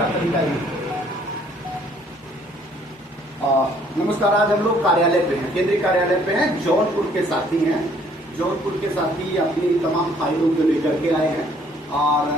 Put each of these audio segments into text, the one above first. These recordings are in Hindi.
का तरीका ही। नमस्कार, आज हम लोग कार्यालय पे हैं, केंद्रीय कार्यालय पे हैं। जौनपुर के साथी हैं, जौनपुर के साथी अपनी तमाम फाइलों को लेकर के आए हैं और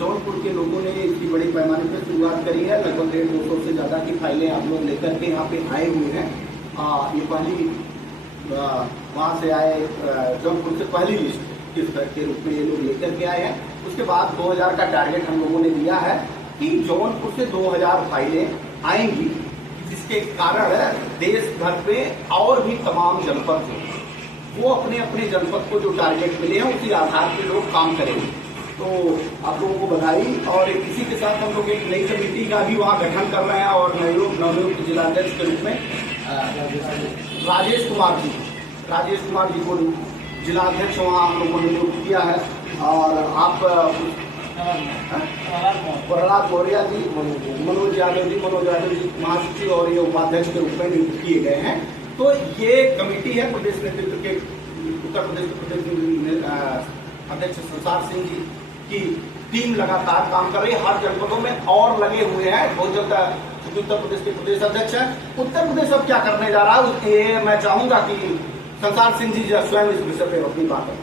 जौनपुर के लोगों ने इसकी बड़ी पैमाने पर शुरुआत करी है। लगभग 150-200 से ज़्यादा की फाइलें आप लोग लेकर के यहाँ पे आए हुए हैं। ये पहली वहाँ से आए, जौनपुर से पहली लिस्ट किस के रूप में ये लोग लेकर के आए हैं। उसके बाद 2000 का टारगेट हम लोगों ने दिया है कि जौनपुर से 2000 फाइलें आएंगी, जिसके कारण देश भर पे और भी तमाम जनपद जो वो अपने अपने जनपद को जो टारगेट मिले हैं उसी आधार पे लोग काम करेंगे। तो आप लोगों को बधाई। और इसी के साथ हम लोग एक नई कमेटी का भी वहाँ गठन कर रहे हैं और नवनियुक्त जिलाध्यक्ष के रूप में राजेश कुमार जी को जिलाध्यक्ष वहाँ हम लोगों ने नियुक्त किया है। और आप प्रहलाद मौर्य जी, मनोज यादव जी महासचिव और ये उपाध्यक्ष के रूप में नियुक्त किए गए हैं। तो ये कमेटी है प्रदेश नेतृत्व के, उत्तर प्रदेश अध्यक्ष संसार सिंह जी की टीम लगातार काम कर रही है, हर जनपदों में और लगे हुए हैं। बहुत जल्द उत्तर प्रदेश के प्रदेश अध्यक्ष है। उत्तर प्रदेश अब क्या करने जा रहा है ये मैं चाहूंगा कि संसार सिंह जी स्वयं इस विषय पर अपनी बात है।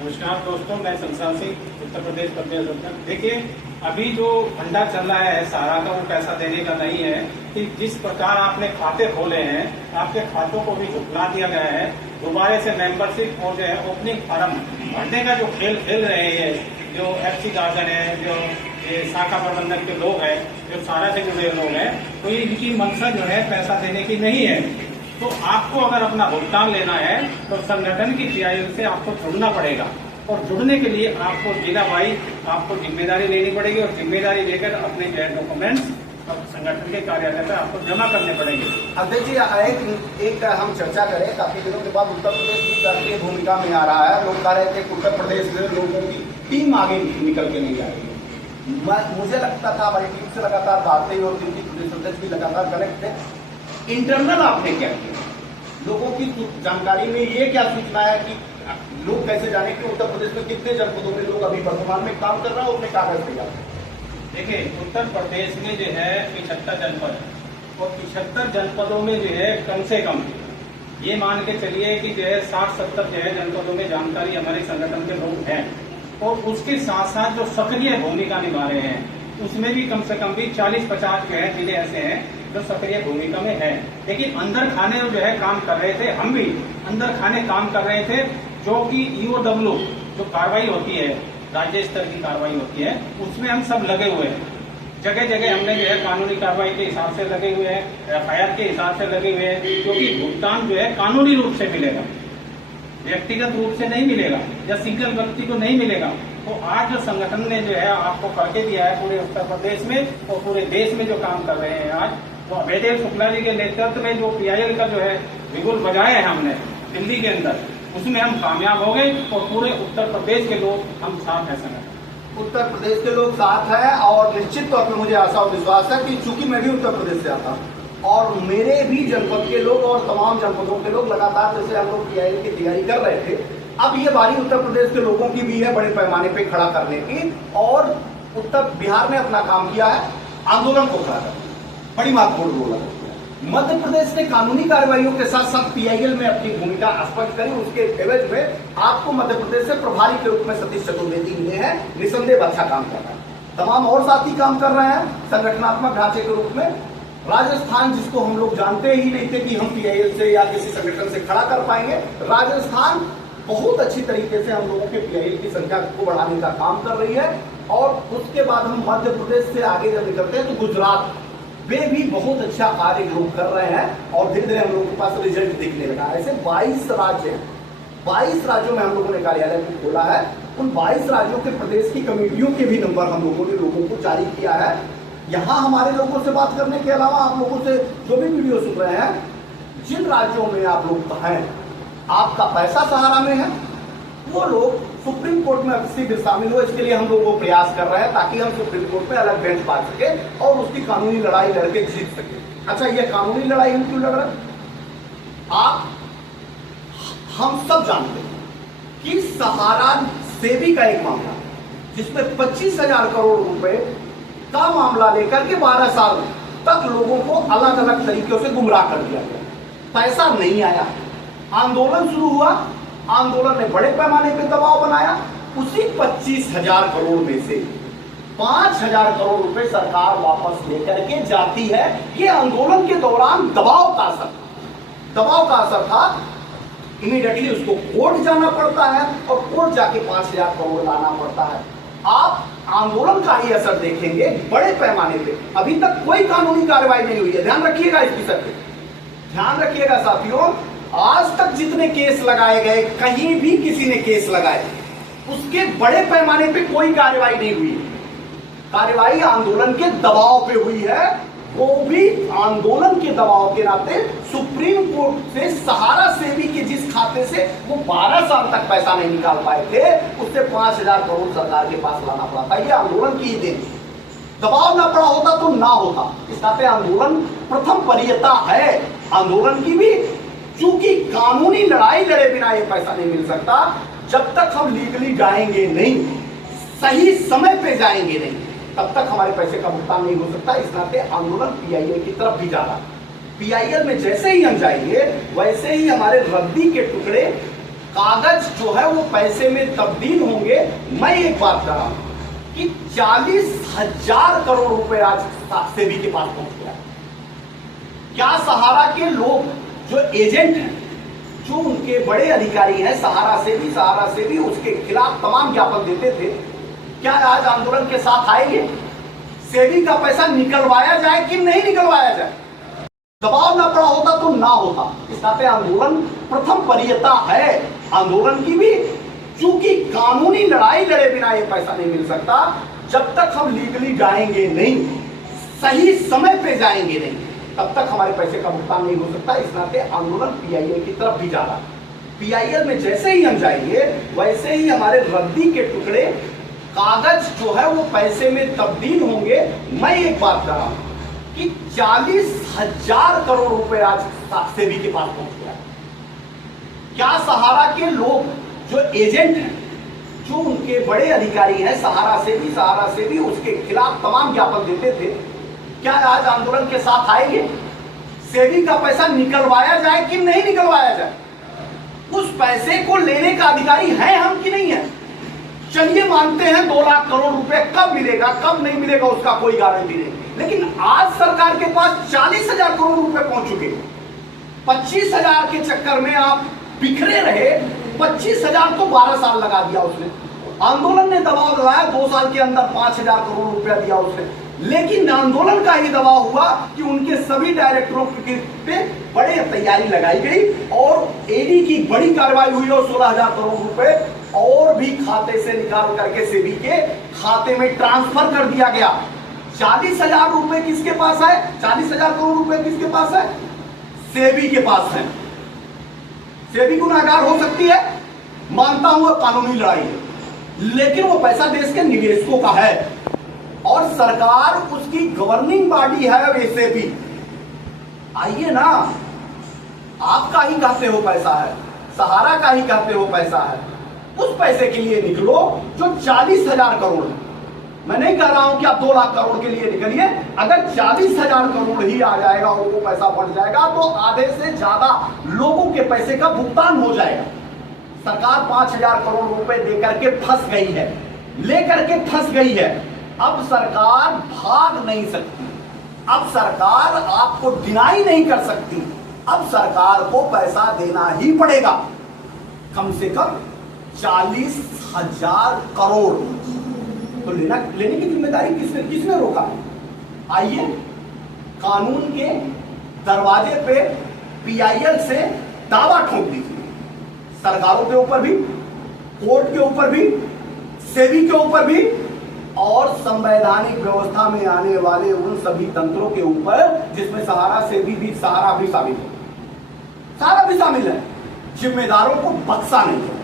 नमस्कार दोस्तों, मैं संसार सिंह, उत्तर प्रदेश प्रदेश अध्यक्ष। देखिए, अभी जो फंडा चल रहा है सारा का, वो पैसा देने का नहीं है कि जिस प्रकार आपने खाते खोले हैं, आपके खातों को भी झुकला दिया गया है। दोबारा से मेंबरशिप और जो है ओपनिंग फार्म भरने का जो खेल रहे हैं, जो एफसी गार्जन है, जो ये शाखा प्रबंधक के लोग हैं, जो सारा से जुड़े लोग हैं, तो इनकी मंशा जो है पैसा देने की नहीं है। तो आपको अगर अपना भुगतान लेना है तो संगठन की पीआईएल से आपको जुड़ना पड़ेगा और जुड़ने के लिए आपको जिला वाइज आपको जिम्मेदारी लेनी पड़ेगी और जिम्मेदारी लेकर अपने डॉक्यूमेंट्स संगठन के कार्यालय पर आपको जमा करने पड़ेंगे। अध्यक्ष जी, एक हम चर्चा करें। काफी दिनों के बाद उत्तर प्रदेश भी सक्रिय भूमिका में आ रहा है। लोग कह रहे थे कि उत्तर प्रदेश में लोगों की टीम आगे निकल के नहीं जा रही है। मुझे लगता था हमारी टीम से लगातार बातें और जिनकी प्रदेश अध्यक्ष भी लगातार कनेक्ट थे। इंटरनल आपने क्या किया? लोगों की जानकारी में ये क्या सूचना है कि लोग कैसे जाने कि उत्तर प्रदेश में कितने जनपदों में लोग अभी वर्तमान में काम कर रहे हैं और अपने कागज तैयार? देखिए, उत्तर प्रदेश में जो है 75 जनपद और 75 जनपदों में जो है कम से कम ये मान के चलिए कि जो है 60-70 जो है जनपदों में जानकारी हमारे संगठन के लोग हैं। और उसके साथ साथ जो सक्रिय भूमिका निभा रहे हैं उसमें भी कम से कम भी 40-50 जो है जिले ऐसे हैं जो सक्रिय भूमिका में है। लेकिन अंदर खाने जो है काम कर रहे थे, हम भी अंदर खाने काम कर रहे थे, जो कि ईओडब्ल्यू जो कार्रवाई होती है, राज्य स्तर की कार्रवाई होती है, उसमें हम सब लगे हुए हैं। जगह जगह हमने जो है कानूनी कार्रवाई के हिसाब से लगे हुए हैं, एफआईआर के हिसाब से लगे हुए हैं, क्योंकि भुगतान जो है कानूनी रूप से मिलेगा, व्यक्तिगत रूप से नहीं मिलेगा या सिंगल व्यक्ति को नहीं मिलेगा। तो आज जो संगठन ने जो है आपको करके दिया है पूरे उत्तर प्रदेश में और पूरे देश में जो काम कर रहे हैं आज, तो अभयदेव शुक्ला जी के नेतृत्व में जो पीआईएल का जो है बिगुल बजाया है हमने दिल्ली के अंदर, उसमें हम कामयाब हो गए और पूरे उत्तर प्रदेश के लोग हम साथ हैं। संगठन उत्तर प्रदेश के लोग साथ हैं और निश्चित तौर पर मुझे आशा और विश्वास है कि चूंकि मैं भी उत्तर प्रदेश से आता हूँ और मेरे भी जनपद के लोग और तमाम जनपदों के लोग लगातार जैसे हम लोग पीआईएल की तैयारी कर रहे थे, अब ये बारी उत्तर प्रदेश के लोगों की भी है बड़े पैमाने पे खड़ा करने की। और उत्तर बिहार ने अपना काम किया है आंदोलन को खड़ा करने, बड़ी महत्वपूर्ण रोल है। मध्य प्रदेश ने कानूनी कार्रवाइयों के साथ साथ पीआईएल में अपनी भूमिका स्पष्ट करी। उसके एवज में आपको मध्य प्रदेश से प्रभारी के रूप में सतीश चतुर्वेदी मिले हैं। निसंदेह अच्छा काम कर रहा है, तमाम और साथी काम कर रहे हैं संगठनात्मक ढांचे के रूप में। राजस्थान, जिसको हम लोग जानते ही नहीं थे कि हम पीआईएल से या किसी संगठन से खड़ा कर पाएंगे, राजस्थान बहुत अच्छी तरीके से हम लोगों के पीआईएल की संख्या को बढ़ाने का काम कर रही है। और उसके बाद हम मध्य प्रदेश से आगे जब निकलते हैं तो गुजरात वे भी बहुत अच्छा कार्य लोग कर रहे हैं और धीरे धीरे हम लोगों के पास रिजल्ट दिखने लगा। ऐसे 22 राज्य हैं, 22 राज्यों में हम लोगों ने कार्यालय को खोला है। उन 22 राज्यों के प्रदेश की कमेटियों के भी नंबर हम लोगों ने लोगों को जारी किया है। यहाँ हमारे लोगों से बात करने के अलावा आप लोगों से जो भी वीडियो सुन रहे हैं, जिन राज्यों में आप लोग हैं, आपका पैसा सहारा में है, वो लोग सुप्रीम कोर्ट में सीधे शामिल हो। इसके लिए हम लोग वो प्रयास कर रहे हैं ताकि हम सुप्रीम कोर्ट में अलग बेंच पा सके और उसकी कानूनी लड़ाई लड़के जीत सके। अच्छा, ये कानूनी लड़ाई हम क्यों लड़ रहे हैं? हम सब जानते हैं कि सहारा सेबी का एक मामला जिसमें 25,000 करोड़ रुपए का मामला लेकर के 12 साल तक लोगों को अलग अलग तरीकों से गुमराह कर दिया गया। पैसा नहीं आया, आंदोलन शुरू हुआ, आंदोलन ने बड़े पैमाने पे दबाव बनाया। उसी 25,000 करोड़ में से 5,000 करोड़ रुपए सरकार वापस लेकर के जाती है। ये आंदोलन के दौरान दबाव का असर था। इमीडिएटली उसको कोर्ट जाना पड़ता है और कोर्ट जाके 5,000 करोड़ लाना पड़ता है। आप आंदोलन का ही असर देखेंगे बड़े पैमाने पे। अभी तक कोई कानूनी कार्रवाई नहीं हुई है, ध्यान रखिएगा इस विषय पे, ध्यान रखिएगा साथियों। आज तक जितने केस लगाए गए, कहीं भी किसी ने केस लगाए, उसके बड़े पैमाने पे कोई कार्रवाई नहीं हुई। कार्रवाई आंदोलन के दबाव पे हुई है, वो भी आंदोलन के दबाव के नाते सुप्रीम कोर्ट से सहारा सेवी के जिस खाते से वो 12 साल तक पैसा नहीं निकाल पाए थे, उससे 5,000 करोड़ सरकार के पास लाना पड़ा था। ये आंदोलन की ही देन। दबाव ना पड़ा होता तो ना होता। इस नाते आंदोलन प्रथम वरीयता है आंदोलन की भी, क्योंकि कानूनी लड़ाई लड़े बिना ये पैसा नहीं मिल सकता। जब तक हम लीगली जाएंगे नहीं, सही समय पे जाएंगे नहीं, तब तक हमारे पैसे का भुगतान नहीं हो सकता। इस नाते आंदोलन पीआईएल की तरफ भी जा रहा है। पीआईएल में जैसे ही हम जाएंगे, वैसे ही हमारे रद्दी के टुकड़े कागज जो है वो पैसे में तब्दील होंगे। मैं एक बात कर रहा हूं कि 40,000 करोड़ रुपए आज सेबी के पास पहुंच गया। क्या सहारा के लोग जो एजेंट हैं, जो उनके बड़े अधिकारी हैं, सहारा से भी उसके खिलाफ तमाम ज्ञापन देते थे, क्या आज आंदोलन के साथ आएंगे? सेबी का पैसा निकलवाया जाए कि नहीं निकलवाया जाए? दबाव ना पड़ा होता तो ना होता। इस नाते आंदोलन प्रथम वरीयता है आंदोलन की भी, क्योंकि कानूनी लड़ाई लड़े बिना ये पैसा नहीं मिल सकता। जब तक हम लीगली जाएंगे नहीं, सही समय पे जाएंगे नहीं, तब तक हमारे पैसे का भुगतान नहीं हो सकता। इस नाते आंदोलन पीआईएल की तरफ भी जा रहा है। पीआईएल में जैसे ही हम जाएंगे, वैसे ही हमारे रद्दी के टुकड़े कागज जो है वो पैसे में तब्दील होंगे। मैं एक बात कर रहा हूं कि 40,000 करोड़ रुपए आज सेबी के पास पहुंच गया। क्या सहारा के लोग जो एजेंट हैं, जो उनके बड़े अधिकारी हैं, सहारा से भी उसके खिलाफ तमाम ज्ञापन देते थे, क्या आज आंदोलन के साथ आएंगे? सेबी का पैसा निकलवाया जाए कि नहीं निकलवाया जाए? उस पैसे को लेने का अधिकारी है हम कि नहीं है? चलिए मानते हैं 2 लाख करोड़ रुपए कब मिलेगा कब नहीं मिलेगा उसका कोई गारंटी नहीं, लेकिन आज सरकार के पास 40,000 करोड़ रुपए पहुंच चुके। 25,000 के चक्कर में आप बिखरे रहे। 25,000 तो 12 साल लगा दिया उसने। आंदोलन ने दबाव लगाया, 2 साल के अंदर 5,000 करोड़ रुपया दिया उसने। लेकिन आंदोलन का ही दबाव हुआ कि उनके सभी डायरेक्टरों पे बड़ी तैयारी लगाई गई और ईडी की बड़ी कार्रवाई हुई और 16,000 करोड़ रुपए और भी खाते से निकाल करके सेबी के खाते में ट्रांसफर कर दिया गया। 40,000 रुपए किसके पास है? 40,000 करोड़ रुपए किसके पास है? सेबी के पास है। सेबी गुनाहगार हो सकती है, मानता हूं कानूनी लड़ाई है, लेकिन वो पैसा देश के निवेशकों का है और सरकार उसकी गवर्निंग बॉडी है। वैसे भी आइए ना, आपका ही कहते हो पैसा है, सहारा का ही कहते हो पैसा है, उस पैसे के लिए निकलो जो 40,000 करोड़ है। मैं नहीं कह रहा हूं कि आप 2 लाख करोड़ के लिए निकलिए। अगर 40,000 करोड़ ही आ जाएगा और वो पैसा बढ़ जाएगा तो आधे से ज्यादा लोगों के पैसे का भुगतान हो जाएगा। सरकार 5,000 करोड़ रुपए देकर के फंस गई है, लेकर के फंस गई है। अब सरकार भाग नहीं सकती, अब सरकार आपको डिनाई नहीं कर सकती। अब सरकार को पैसा देना ही पड़ेगा, कम से कम 40,000 करोड़। तो लेने की जिम्मेदारी किसने रोका? आइए कानून के दरवाजे पे पीआईएल से दावा ठोक दीजिए, सरकारों के ऊपर भी, कोर्ट के ऊपर भी, सेबी के ऊपर भी और संवैधानिक व्यवस्था में आने वाले उन सभी तंत्रों के ऊपर जिसमें सहारा भी शामिल है। सारा भी शामिल है। जिम्मेदारों को बख्शा नहीं है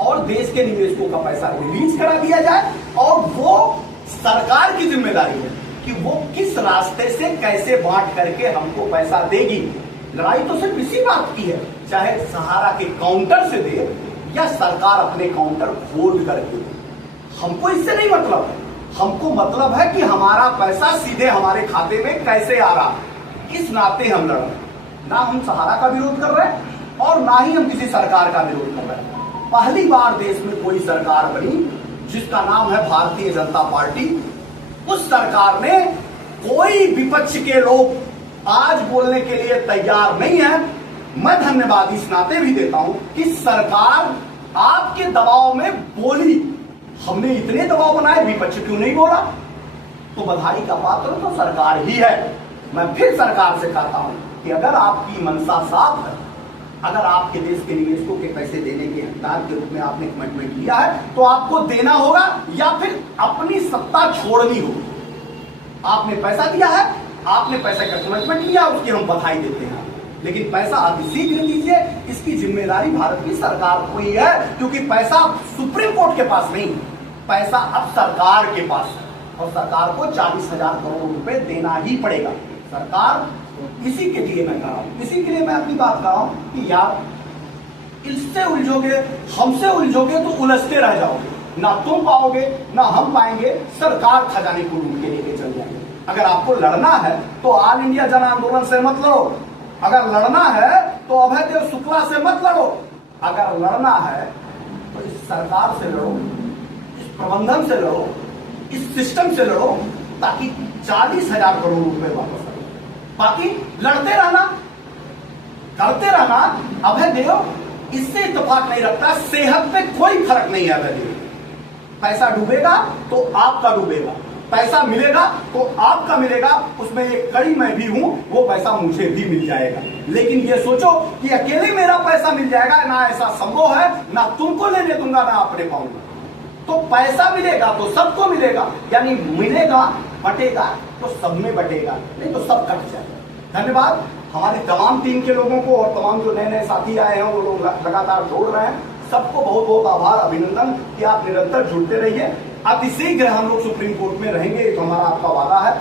और देश के निवेशकों का पैसा रिलीज करा दिया जाए और वो सरकार की जिम्मेदारी है कि वो किस रास्ते से कैसे बांट करके हमको पैसा देगी। लड़ाई तो सिर्फ इसी बात की है, चाहे सहारा के काउंटर से दे या सरकार अपने काउंटर खोल करके दे, हमको इससे नहीं मतलब। हमको मतलब है कि हमारा पैसा सीधे हमारे खाते में कैसे आ रहा, इस नाते हम लड़ रहे हैं। ना हम सहारा का विरोध कर रहे हैं और ना ही हम किसी सरकार का विरोध कर रहे हैं। पहली बार देश में कोई सरकार बनी जिसका नाम है भारतीय जनता पार्टी। उस सरकार में कोई विपक्ष के लोग आज बोलने के लिए तैयार नहीं है। मैं धन्यवाद इस नाते भी देता हूं कि सरकार आपके दबाव में बोली। हमने इतने दबाव बनाए, विपक्ष क्यों नहीं बोला? तो बधाई का पात्र तो सरकार ही है। मैं फिर सरकार से कहता हूं कि अगर आपकी मंशा साफ है, अगर आपके देश के निवेशकों के पैसे देने के हकदार के रूप में आपने कमिटमेंट लिया है तो आपको देना होगा या फिर अपनी सत्ता छोड़नी होगी। आपने पैसा दिया है, आपने पैसे का कमिटमेंट लिया, उसकी हम बधाई देते हैं, लेकिन पैसा अतिशीघ्र दीजिए। इसकी जिम्मेदारी भारत की सरकार को ही है, क्योंकि पैसा सुप्रीम कोर्ट के पास नहीं, पैसा अब सरकार के पास है और सरकार को 40,000 करोड़ रुपए देना ही पड़ेगा। सरकार इसी के लिए मैं कह रहा हूं, इसी के लिए मैं अपनी बात कर रहा हूं कि यार इससे उलझोगे, हमसे उलझोगे तो उलझते रह जाओगे, ना तुम पाओगे ना हम पाएंगे, सरकार खजाने को लूट के लेके चल जाएंगे। अगर आपको लड़ना है तो ऑल इंडिया जन आंदोलन से मत लड़ो, अगर लड़ना है तो अभय देव शुक्ला से मत लड़ो, अगर लड़ना है तो इस सरकार से लड़ो, इस प्रबंधन से लड़ो, इस सिस्टम से लड़ो, ताकि 40,000 करोड़ रुपए वापस आए। बाकी लड़ते रहना, करते रहना। अभय देव इससे इत्तेफाक नहीं रखता, सेहत पे कोई फर्क नहीं है अभय देव। पैसा डूबेगा तो आपका डूबेगा, पैसा मिलेगा तो आपका मिलेगा, उसमें एक कड़ी मैं भी हूं, वो पैसा मुझे भी मिल जाएगा। लेकिन ये सोचो कि अकेले मेरा पैसा मिल जाएगा, ना ऐसा संभव है, ना तुमको लेने दूंगा ना अपने पाऊंगा। तो पैसा मिलेगा तो सबको मिलेगा, यानी मिलेगा बटेगा तो सब में बटेगा, नहीं तो सब कट जाएगा। धन्यवाद हमारे तमाम टीम के लोगों को और तमाम जो नए नए साथी आए हैं वो लोग लगातार जोड़ रहे हैं। सबको बहुत बहुत आभार, अभिनंदन कि आप निरंतर जुड़ते रहिए। अतिशीघ्र हम लोग सुप्रीम कोर्ट में रहेंगे, तो हमारा आपका वादा है।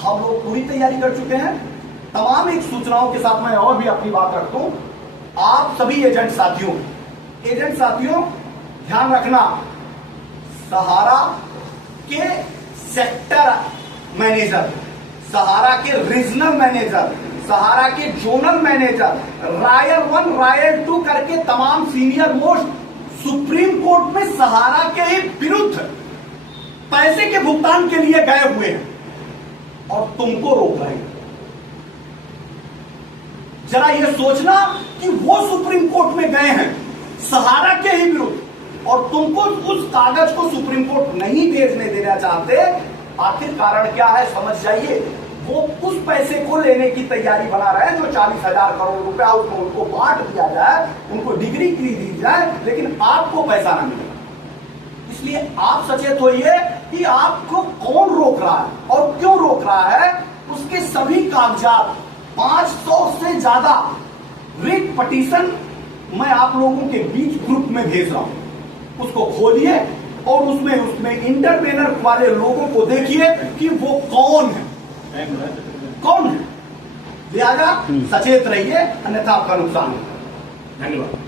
हम लोग पूरी तैयारी कर चुके हैं। तमाम एक सूचनाओं के साथ मैं और भी अपनी बात रखता हूं। आप सभी एजेंट साथियों ध्यान रखना, सहारा के सेक्टर मैनेजर, सहारा के रीजनल मैनेजर, सहारा के जोनल मैनेजर, रायल 1 रायल 2 करके तमाम सीनियर मोस्ट सुप्रीम कोर्ट में सहारा के ही विरुद्ध पैसे के भुगतान के लिए गए हुए हैं और तुमको रोक रहे हैं। जरा यह सोचना कि वो सुप्रीम कोर्ट में गए हैं सहारा के ही विरुद्ध और तुमको उस कागज को सुप्रीम कोर्ट नहीं भेजने देना चाहते। आखिर कारण क्या है समझ जाइए। वो उस पैसे को लेने की तैयारी बना रहे हैं जो 40,000 करोड़ रुपया उसमें उनको बांट दिया जाए, उनको डिग्री दी जाए, लेकिन आपको पैसा ना मिले। इसलिए आप सचेत होइए कि आपको कौन रोक रहा है और क्यों रोक रहा है। उसके सभी कागजात 500 से ज्यादा रिट पिटीशन मैं आप लोगों के बीच ग्रुप में भेज रहा हूं। उसको खोलिए और उसमें इंटरवेनर वाले लोगों को देखिए कि वो कौन है, लिहाजा सचेत रहिए, अन्यथा आपका नुकसान होगा। धन्यवाद।